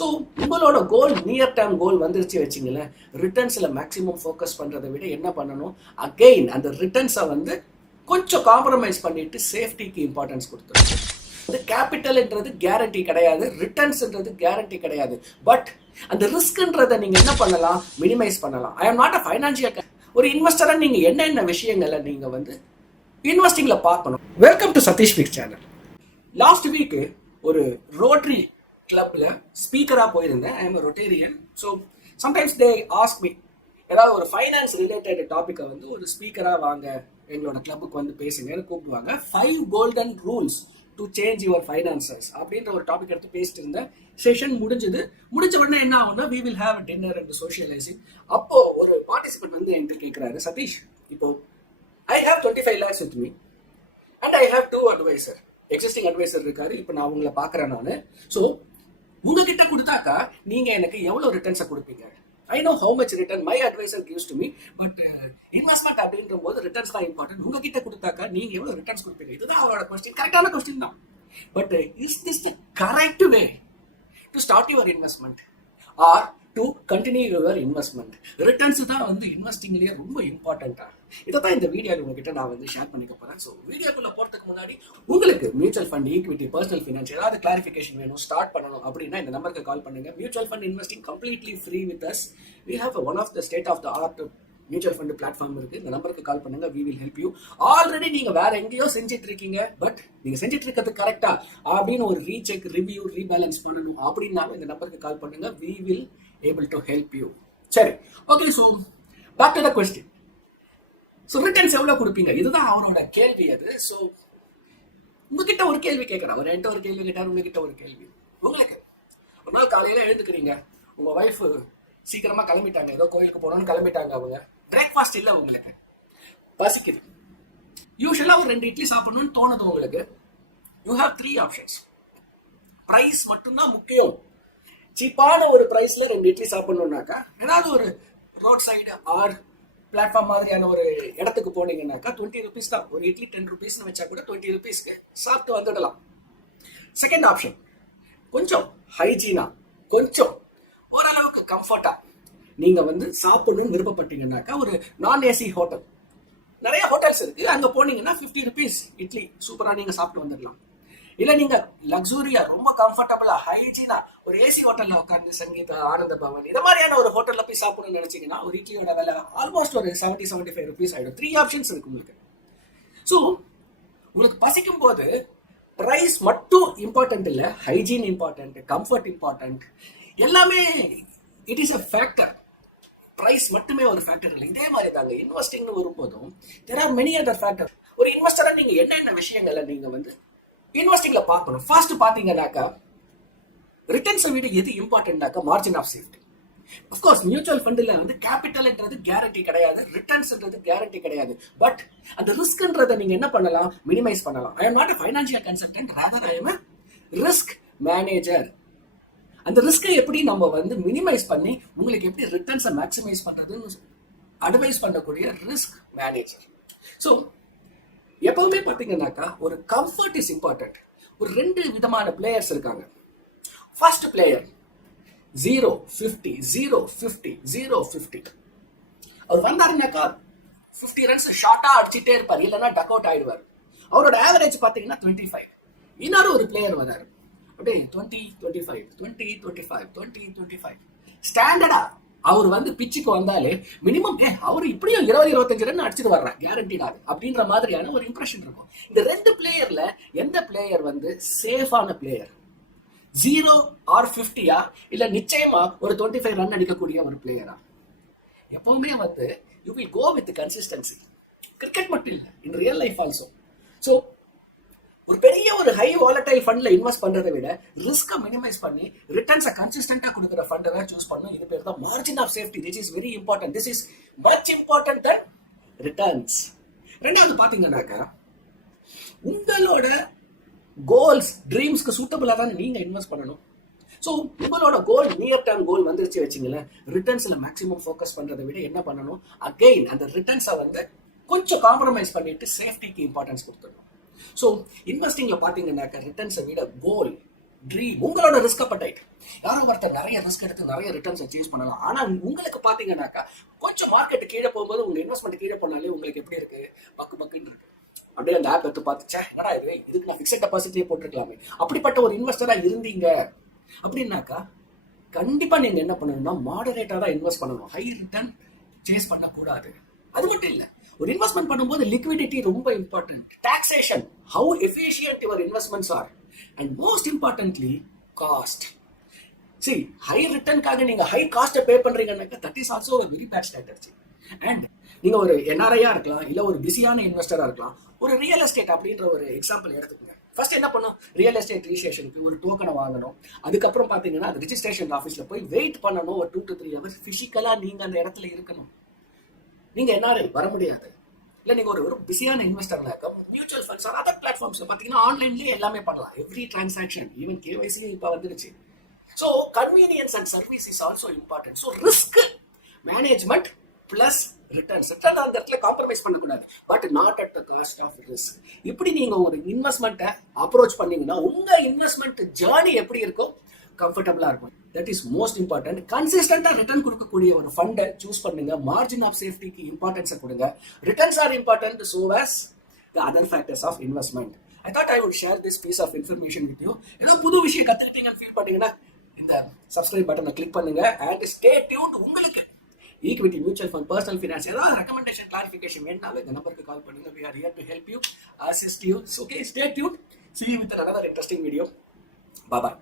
So உங்களோட கோல் near term goal வந்துருச்சு வச்சிங்களேன், ரிட்டர்ன்ஸில் மேக்ஸிமம் ஃபோக்கஸ் பண்ணுறதை விட என்ன பண்ணணும், அகெயின் அந்த ரிட்டர்ன்ஸை வந்து கொஞ்சம் காம்ப்ரமைஸ் பண்ணிட்டு சேஃப்டிக்கு இம்பார்ட்டன்ஸ் கொடுத்துருங்க. இது கேபிட்டல்ன்றது கேரண்டி கிடையாது, ரிட்டர்ன்ஸ்ன்றது கேரண்டி கிடையாது. பட் அந்த ரிஸ்க்ன்றதை நீங்கள் என்ன பண்ணலாம், மினிமைஸ் பண்ணலாம். I am not a financial ஒரு இன்வெஸ்டரா நீங்கள் என்னென்ன விஷயங்களை நீங்கள் வந்து இன்வெஸ்டிங்கில் பார்க்கணும். Welcome to Satish picks channel. Last வீக்கு ஒரு ரோட்டரி கிளப்ல ஸ்பீக்கரா போயிருந்தேன். I am Rotarian. So sometimes they ask me ஏதாவது ஒரு ஃபைனான்ஸ் ரிலேட்டட் டாப்பிக்கை வந்து ஒரு ஸ்பீக்கரா வாங்க எங்களோட கிளப்புக்கு வந்து பேசுங்கன்னு கூப்பிடுவாங்க. 5 golden rules to change your finances அப்படின்ற ஒரு டாபிக் எடுத்து பேசிட்டு இருந்தேன். செஷன் முடிஞ்ச உடனே என்ன ஆகும்னா we will have dinner and socialising. அப்போ ஒரு பார்ட்டிசிபென்ட் வந்து என்கிட்ட கேட்குறாரு, சதீஷ் இப்போ I have 25 lakhs with me and I have 2 advisor. Existing advisor இருக்காரு, இப்போ நான் உங்களை பார்க்குறேன் நான். ஸோ உங்ககிட்ட கொடுத்தாக்கா நீங்க எனக்கு எவ்வளவு ரிட்டர்ன்ஸை கொடுப்பீங்க? I know how much return my advisor gives to me, but investment அப்படின்ற போது ரிட்டர்ன்ஸ் தான் இம்பார்ட்டன்ட். உங்ககிட்ட கொடுத்தாக்கா நீங்க எவ்வளவு ரிட்டர்ன்ஸ் கொடுப்பீங்க? இதுதான் அவரோட கொஸ்டின். கரெக்டான கொஸ்டின் தான். But is this the correct way to start your investment or to continue your investment? Returns தான் வந்து இன்வெஸ்டிங்லேயே ரொம்ப இம்பார்ட்டண்டா. இதை தான் இந்த வீடியோவில் உங்ககிட்ட நான் வந்து ஷேர் பண்ணிக்க போறேன். ஸோ வீடியோக்குள்ள போறதுக்கு முன்னாடி உங்களுக்கு mutual fund, equity, personal finance ஏதாவது கிளாரிஃபிகேஷன் வேணும், ஸ்டார்ட் பண்ணணும் அப்படின்னா இந்த நம்பருக்கு கால் பண்ணுங்க. Mutual fund investing completely free with us. We have one of the state of the art mutual fund platform இருக்கு. இந்த நம்பருக்கு கால் பண்ணுங்க. We will help you. Already நீங்க வேற எங்கேயோ செஞ்சுட்டு இருக்கீங்க, பட் நீங்க செஞ்சுட்டு இருக்கிறது கரெக்டா அப்படின்னு ஒரு ரீசெக், ரிவ்யூ, ரீபேலன்ஸ் பண்ணணும் அப்படின்னாலும் இந்த நம்பருக்கு கால் பண்ணுங்க. We will able to help you. சரி, okay. So back to the question. So returns எவ்வளோ கொடுப்பீங்க? இதுதான் அவரோட கேள்வி. அது ஸோ உங்ககிட்ட ஒரு கேள்வி கேட்குறேன், அவர் என்கிட்ட ஒரு கேள்வி கேட்டார், உங்ககிட்ட ஒரு கேள்வி. உங்களுக்கு ஒரு நாள் காலையில் எழுந்துக்கிறீங்க, உங்கள் ஒய்ஃப் சீக்கிரமாக கிளம்பிட்டாங்க, ஏதோ கோயிலுக்கு போகணும்னு கிளம்பிட்டாங்க, அவங்க பிரேக்ஃபாஸ்ட் இல்லை, உங்களுக்கு பசிக்குது. யூஸ்வலாக ஒரு 2 இட்லி சாப்பிடணும்னு தோணுது உங்களுக்கு. You have 3 options. ப்ரைஸ் மட்டும்தான் முக்கியம். சீப்பான ஒரு பிரைஸ்ல 2 இட்லி சாப்பிடணும்னாக்கா ஏதாவது ஒரு ரோட் சைடு ஆர் பிளாட்ஃபார்ம் மாதிரியான ஒரு இடத்துக்கு போனீங்கன்னாக்கா 20 rupees தான். ஒரு இட்லி 10 rupeesனு வச்சா கூட 20 rupeesக்கு சாப்பிட்டு வந்துடலாம். செகண்ட் ஆப்ஷன், கொஞ்சம் ஹைஜீனா, கொஞ்சம் ஓரளவுக்கு கம்ஃபர்ட்டா நீங்க வந்து சாப்பிடணும்னு விருப்பப்பட்டீங்கன்னாக்கா ஒரு நான் ஏசி ஹோட்டல், நிறைய ஹோட்டல்ஸ் இருக்கு, அங்க போனீங்கன்னா 50 rupees இட்லி சூப்பரா நீங்க சாப்பிட்டு வந்துடலாம். இல்ல நீங்க லக்ஸூரியா, ரொம்ப கம்ஃபர்டபுளா, ஹைஜீனா ஒரு ஏசி ஹோட்டல்ல உட்காந்து சங்கீதா, ஆனந்த பவன் இந்த மாதிரியான ஒரு ஹோட்டல்ல போய் சாப்பிடணும்னு நினைச்சீங்கன்னா ஒரு இட்லியோட விலை ஆல்மோஸ்ட் ஒரு 70-75 rupees ஆயிடும். 3 ஆப்ஷன்ஸ் இருக்கு உங்களுக்கு. ஸோ உங்களுக்கு பசிக்கும் போது பிரைஸ் மட்டும் இம்பார்ட்டன்ட் இல்ல, ஹைஜீன் இம்பார்ட்டன்ட், கம்ஃபர்ட் இம்பார்ட்டன்ட், எல்லாமே it is a factor. Price மட்டுமே ஒரு ஃபேக்டர் இல்லை. இதே மாதிரி தாங்க இன்வெஸ்டிங்னு வரும்போதும் there are many other factor. ஒரு இன்வெஸ்டரா நீங்க என்னென்ன விஷயங்களை நீங்க வந்து இன்வெஸ்டிங்ல பார்க்கணும். ஃபர்ஸ்ட் பாத்தீங்கன்னாக்கா ரிட்டர்ன்ஸை விட எது இம்பார்ட்டன்ட்னாக்கா margin of safety. Of course mutual ஃபண்டில் வந்து கேபிட்டல்ன்றது கேரண்டி கிடையாது, ரிட்டர்ன்ஸ்ன்றது கேரண்டி கிடையாது. பட் அந்த ரிஸ்க்ன்றதை நீங்க என்ன பண்ணலாம், மினிமைஸ் பண்ணலாம். I am not a financial consultant, rather I am a risk manager. அந்த ரிஸ்கை எப்படி நம்ம வந்து மினிமைஸ் பண்ணி உங்களுக்கு எப்படி ரிட்டர்ன்ஸை மேக்ஸிமைஸ் பண்றதுன்னு அட்வைஸ் பண்ணக்கூடிய ரிஸ்க் மேனேஜர். ஸோ எப்பவுமே பார்த்தீங்கன்னாக்கா ஒரு கம்ஃபர்ட் இஸ் இம்பார்ட்டன்ட். ஒரு 2 விதமான பிளேயர்ஸ் இருக்காங்க. First player 0-50 0-50 0-50. அவர் வந்தாருனாக்கா 50 runs ஷார்ட்டா அடிச்சுட்டே இருப்பார், இல்லைன்னா டக் அவுட் ஆயிடுவார். அவரோட ஆவரேஜ் பார்த்தீங்கன்னா 25. இன்னொரு ஒரு பிளேயர் வராரு, அப்படியே 20-25 20-25 20-25 ஸ்டாண்டர்டா அவர் வந்து பிச்சுக்கு வந்தாலே மினிமம் அவரு இப்படியும் 20-25 ரன் அடிச்சுட்டு வர்றாரு கேரண்டிடாது அப்படின்ற மாதிரியான ஒரு இம்ப்ரெஷன் இருக்கும். இந்த 2 பிளேயர்ல எந்த பிளேயர் வந்து சேஃபான பிளேயர்? 0 or 50யா இல்ல நிச்சயமா ஒரு 25 ரன் அடிக்கக்கூடிய ஒரு பிளேயரா? எப்பவுமே வந்து you will go with consistency. Cricket மட்டும் இல்லை, in real life also. So ஒரு பெரிய ஒரு ஹை வாலடைல் ஃபண்ட்ல இன்வெஸ்ட் பண்றதை விட ரிஸ்கை மினிமைஸ் பண்ணி ரிட்டர்ன்ஸை கன்சிஸ்டன்டா கொடுக்குற ஃபண்டை தான் சூஸ் பண்ணணும். இது பேர் தான் margin of safety. This is very important. This is much important than returns. ரெண்டாவது பாத்தீங்கன்னாக்கா உங்களோட கோல்ஸ், ட்ரீம்ஸ்க்கு சூட்டபிளா தான் நீங்க இன்வெஸ்ட் பண்ணணும். ஸோ உங்களோட கோல் நியர் டேர்ம் கோல் வந்துருச்சு வச்சுங்களேன், ரிட்டர்ன்ஸ்ல மேக்ஸிமம் ஃபோக்கஸ் பண்றதை விட என்ன பண்ணணும், அகெயின் அந்த ரிட்டர்ன்ஸை வந்து கொஞ்சம் காம்ப்ரமைஸ் பண்ணிட்டு சேஃப்டிக்கு இம்பார்ட்டன்ஸ் கொடுத்துடணும். ஸோ இன்வெஸ்டிங்ல பாத்தீங்கன்னாக்கா ரிட்டர்ன்ஸை விட கோல் ட்ரீம், உங்களோட ரிஸ்க் அப்படைட். யாரோ ஒருத்தர் நிறைய ரிஸ்க் எடுத்து நிறைய ரிட்டர்ன்ஸ் அச்சீவ் பண்ணலாம். ஆனா உங்களுக்கு பாத்தீங்கன்னாக்கா கொஞ்சம் மார்க்கெட் கீழே போகும்போது உங்க இன்வெஸ்ட்மெண்ட் கீழே போனாலே உங்களுக்கு எப்படி இருக்கு, பக்கு பக்குன்னு இருக்கு. அப்படியே அந்த ஆப் எடுத்து பார்த்துச்சா என்னடா இது, இதுக்கு நான் ஃபிக்ஸட் டெபாசிட்டே போட்டுருக்கலாமே. அப்படிப்பட்ட ஒரு இன்வெஸ்டரா இருந்தீங்க அப்படின்னாக்கா கண்டிப்பா நீங்க என்ன பண்ணணும்னா மாடரேட்டா தான் இன்வெஸ்ட் பண்ணணும். ஹை ரிட்டர்ன் சேஸ் பண்ணக்கூடாது. அது மட்டும் இல்ல, ஒரு இன்வெஸ்ட்மெண்ட் பண்ணும்போது லிக்விடிட்டி ரொம்ப important. Taxation, how efficient your investments are, and most importantly cost. See, high ரிட்டர்னுக்காக நீங்க ஹை காஸ்ட்டை பே பண்றீங்கன்னாக்கா that is also very bad strategy. And நீங்க ஒரு என்ஆர்ஐயா இருக்கலாம், இல்ல ஒரு பிஸியான இன்வெஸ்டரா இருக்கலாம். ஒரு ரியல் எஸ்டேட் அப்படின்ற ஒரு எக்ஸாம்பிள் எடுத்துக்கோங்க. ஃபர்ஸ்ட் என்ன பண்ணும், ரியல் எஸ்டேட் ரிஜிஸ்ட்ரேஷனுக்கு ஒரு டோக்கனை வாங்கணும். அதுக்கப்புறம் பாத்தீங்கன்னா அது ரிஜிஸ்ட்ரேஷன் ஆஃபீஸ்ல போய் வெயிட் பண்ணணும் ஒரு 2 to 3 hours. பிசிக்கலா நீங்க அந்த இடத்துல இருக்கணும். நீங்க என்ஆர்ஐ வர முடியாது. இல்ல நீங்க ஒரு பிஸியான இன்வெஸ்டர்ல இருக்க மியூச்சுவல் ஃபண்ட்ஸ் ஆர் அதர் பிளாட்ஃபார்ம்ஸ்ல பாத்தீங்கன்னா ஆன்லைன்லயே எல்லாமே பண்ணலாம். எவ்ரி டிரான்சாக்ஷன், ஈவன் கேவைசி இப்ப வந்துருச்சு. So convenience and service is also important. So risk management plus returns. Return அந்த இடத்துல காம்ப்ரமைஸ் பண்ணக்கூடாது, but not at the cost of risk. இப்படி நீங்க ஒரு இன்வெஸ்ட்மெண்ட்டை அப்ரோச் பண்ணீங்கன்னா உங்க இன்வெஸ்ட்மெண்ட் ஜேர்னி எப்படி இருக்கும், கம்ஃபர்டபுளா இருக்கும். That is most important. கன்சிஸ்டன்டா ரிட்டர்ன் கொடுக்கக்கூடிய ஒரு ஃபண்டை சூஸ் பண்ணுங்க. மார்ஜின் ஆஃப் சேஃப்டிக்கு இம்பார்ட்டன்ஸை கொடுங்க. Returns are important, so as the other factors of investment. I thought I would share this piece of information with you. ஏன்னா புது விஷயம் கத்துக்கிட்டீங்கன்னு ஃபீல் பண்ணீங்கன்னா இந்த சப்ஸ்கிரைப் பட்டனை கிளிக் பண்ணுங்க அண்ட் ஸ்டே டியூன்ட். உங்களுக்கு equity, mutual fund, personal finance ஏதாவது recommendation, clarification வேணாலும் இந்த நம்பருக்கு கால் பண்ணுங்க. We are here to help you, assist you. So, okay, stay tuned. See you with another interesting video. Bye bye.